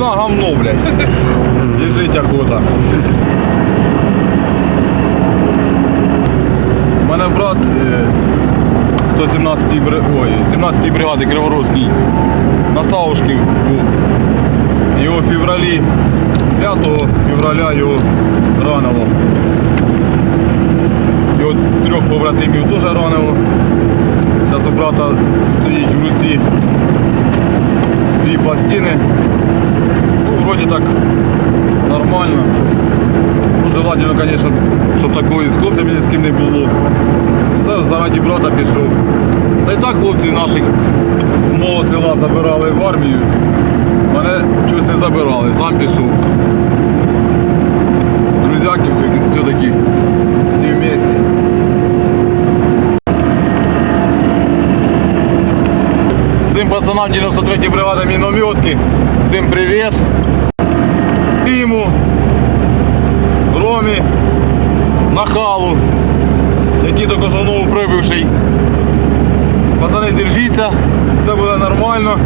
Війна говно, блядь. І жить охота. У мене брат е, 117-й бри... Ой, 17-й бригади Криворозький на Саушки був. Його в февралі, 5 февраля його ранило. Його трьох побратимів теж ранило. Зараз у брата Вроді так нормально. Ну, желательно, конечно, щоб такої з хлопцями ні з ким не було. Це заради брата пішов. Та й так хлопці наших з мого села забирали в армію. Мене щось не забирали, сам пішов. Всім пацанам 93 бригада мінометки. Всім привіт. Тиму, Ромі, Нахалу, який до Кожанову прибивший. Пацани, держіться, все буде нормально.